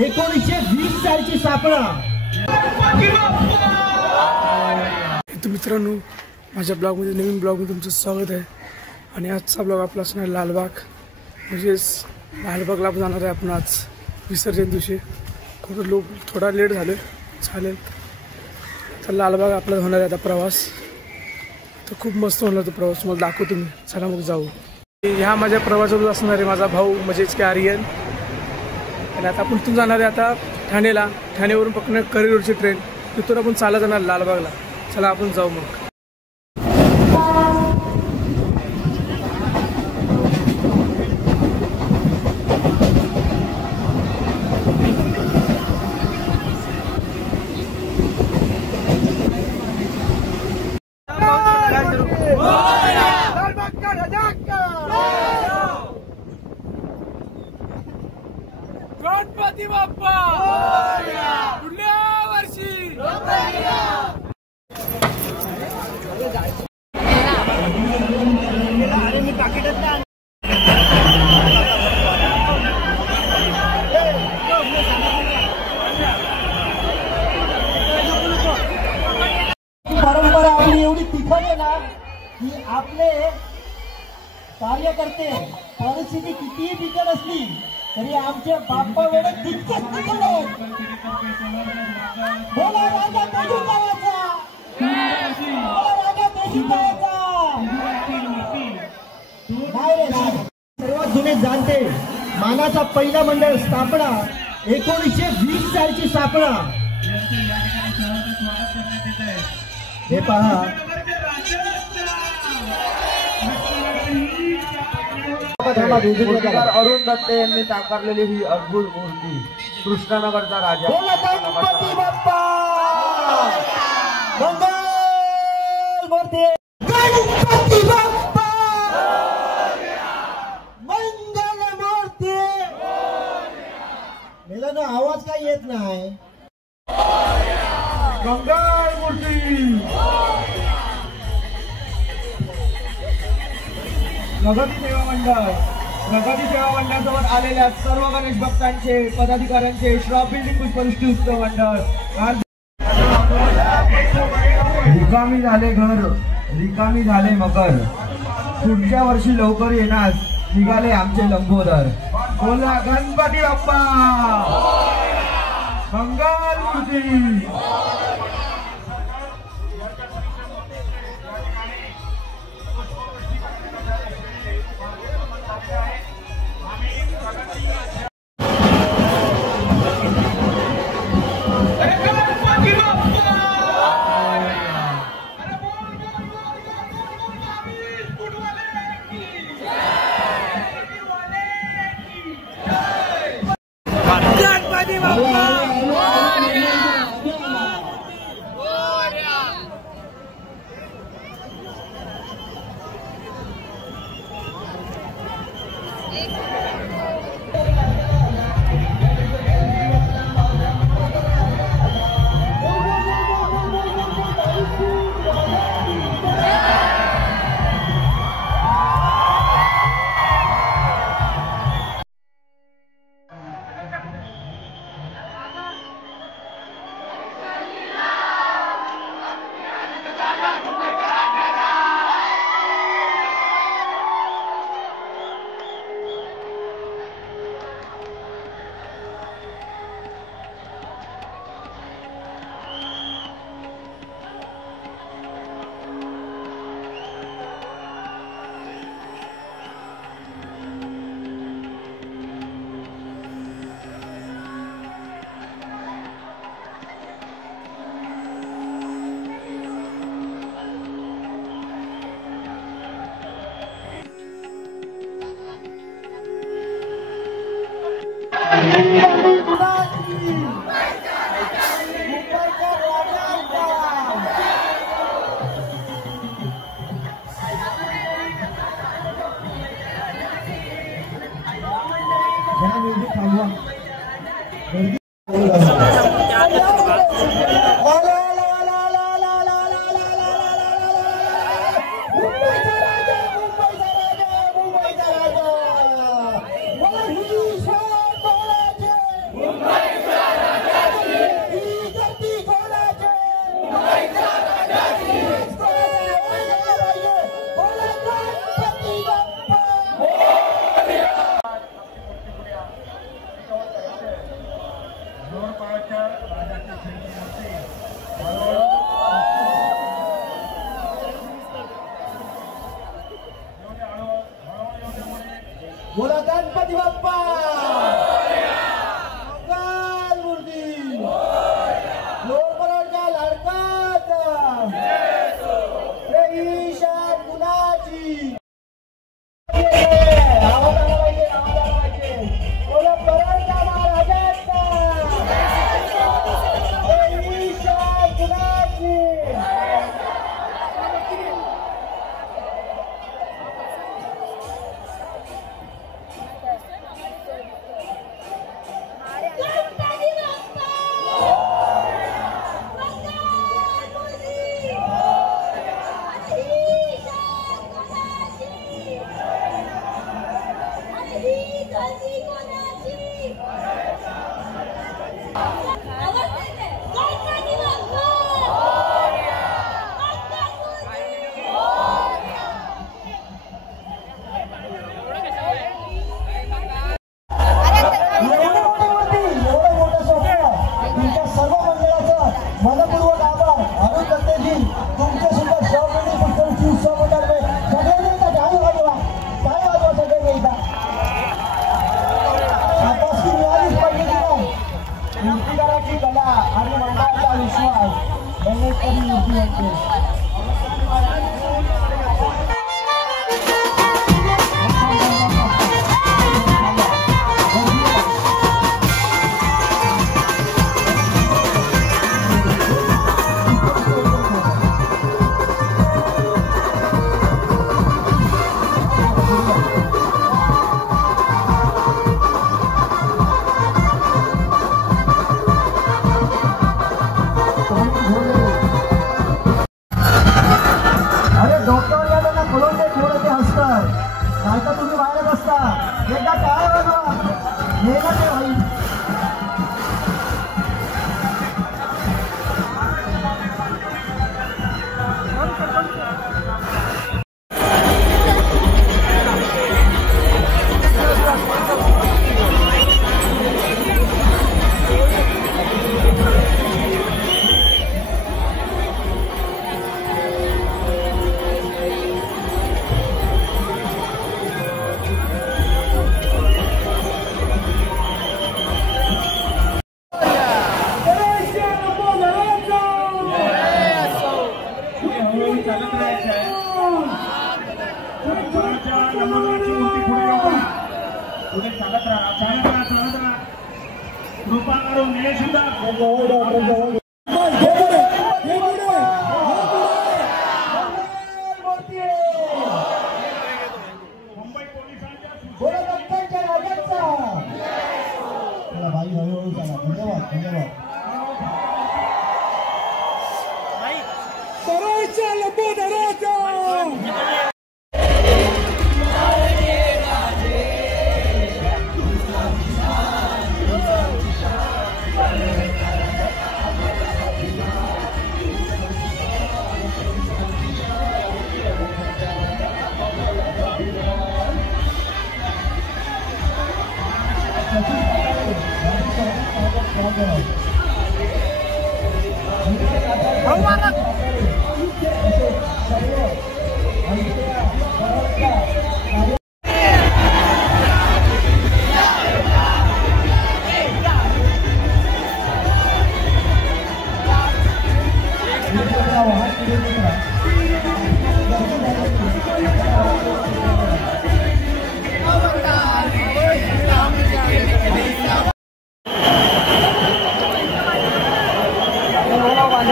1920 सालची स्थापना। मित्रांनो, माझ्या ब्लॉगमध्ये नवीन ब्लॉगमध्ये तुमचं स्वागत आहे। आणि आजचा ब्लॉग आपला असणार लालबाग, म्हणजेच लालबागला आपण जाणार आहे आपण आज विसर्जन दिवशी। थोडा लेट झालं, चालेल। तर लालबाग आपला होणार आहे आता प्रवास, तर खूप मस्त होणार तो प्रवास, मला दाखवतो मी। चला मग जाऊ। ह्या माझ्या प्रवासात असणार आहे माझा भाऊ, म्हणजेच की आर्यन। आणि आता आपण तिथून जाणार आहे आता ठाणेला, ठाणेवरून पकडणार करिरोडची ट्रेन, तिथून आपण चालत जाणार लालबागला। चला आपण जाऊ मग। गणपती बाप्पा पुढल्या वर्षी। परंपरा आपली एवढी तिखट आहे ना की आपले कार्यकर्ते परिस्थिती कितीही बिकट असली तरी आमचे बाप्पा वेळे तितकेच तिखट आहेत। बोला राजा केशवरावाचा, बोला राजा केशवरावाचा। नाही रे, सर्वात जुने जाणते मानाचा पहिला मंडळ स्थापना 1920 सालची स्थापना। हे पहा, अरुण दत्ते यांनी साकारलेली ही अद्भुत मूर्ती कृष्णनगरचा राजा। गणपती बाप्पा मंगल मूर्ती, गणपती बाप्पा मंगल मूर्ती। मेलानो आवाज काय येत नाही। मंगल मूर्ती। प्रगती सेवा मंडळासोबत आलेल्या सर्व गणेश भक्तांचे, पदाधिकाऱ्यांचे, श्रॉफ बिल्डिंग पुष्पवृष्टी उत्सव मंडळ। रिकामी झाले घर, रिकामी झाले मकर, पुढच्या वर्षी लवकर येणार निघाले आमचे लंबोदर। बोला गणपती बाप्पा मंगल मूर्ती। मुंबईचा राजा बोला गणपती बाप्पा मंगल मूर्ती लोकराजा लाडकाचा ईशा गुणाची बोला परंजा महाराजांचा ईशा गुणाची मनपूर्वक आभार अनुकर्तेजी तुमचे सुद्धा सहकारी पुष्कळची उत्सव मंडळ सगळ्यांनी एकदा काय वाजवा सगळ्यांनी एकदा आकाशी मिळालीच पाहिजे की नाही मूर्तिकाराची कला आणि मंडळाचा विश्वास यांनी कधी मूर्ती म्हणते आता तुम्ही बाहेर बसता एकदा काय वाजवा नेला ते भाई कृपा करून हे सुद्धा मुंबई पोलिसांच्या राजांचा भाई हळूहळू चला धन्यवाद धन्यवाद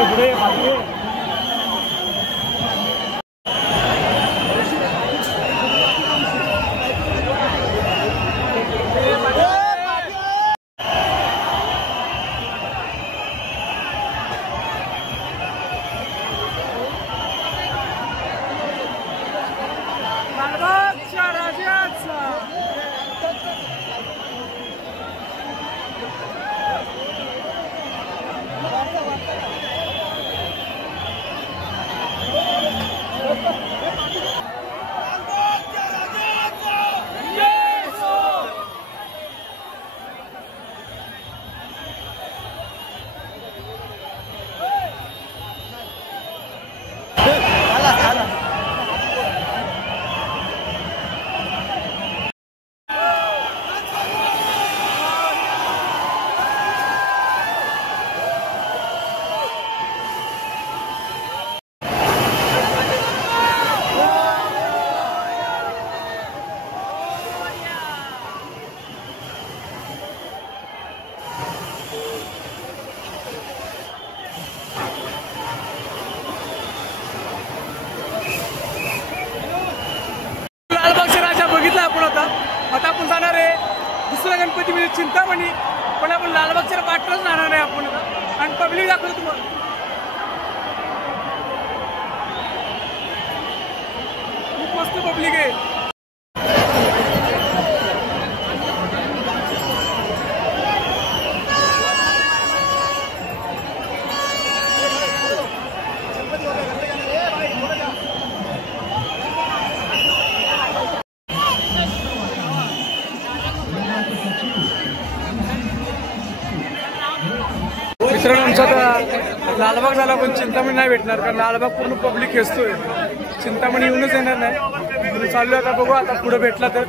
पुढे ती म्हणजे चिंतामणी, पण आपण लालबागच्या पाठच जाणार आहे आपण आणि पब्लिक दाखवतो तुम्हाला. खूप मस्त पब्लिक आहे. मित्रांनो आमचा आता लालबाग झाला पण चिंतामणी नाही भेटणार कारण लालबाग पूर्ण पब्लिक खेचतोय. चिंतामणी येऊनच येणार नाही. चाललो आता बघू आता पुढे भेटला तर.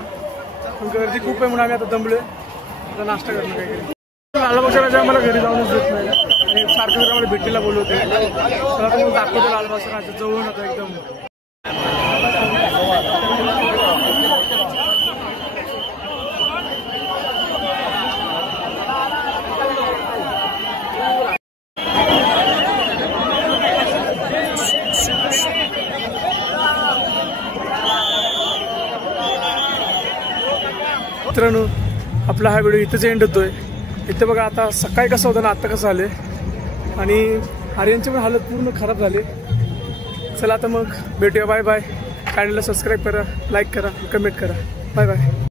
गर्दी खूप आहे म्हणून आम्ही आता दमलोय. आता नाश्ता करणार काही. लालबागच्या राजा आम्हाला घरी जाऊनच देत नाही आणि सारखं जर आम्हाला भेटीला बोलवते. चला तर मग दाखवतो लालबागच्या राजा जवळून आता एकदम. मित्रांनो आपला हा व्हिडिओ इथंच एंड होतोय. इथं बघा आता सकाळी कसं होतं ना आता कसं आले आणि आर्यनचे पण हालत पूर्ण खराब झाले. चला आता मग भेटूया. Bye bye. चॅनलला सबस्क्राईब करा, लाईक करा, कमेंट करा. Bye bye.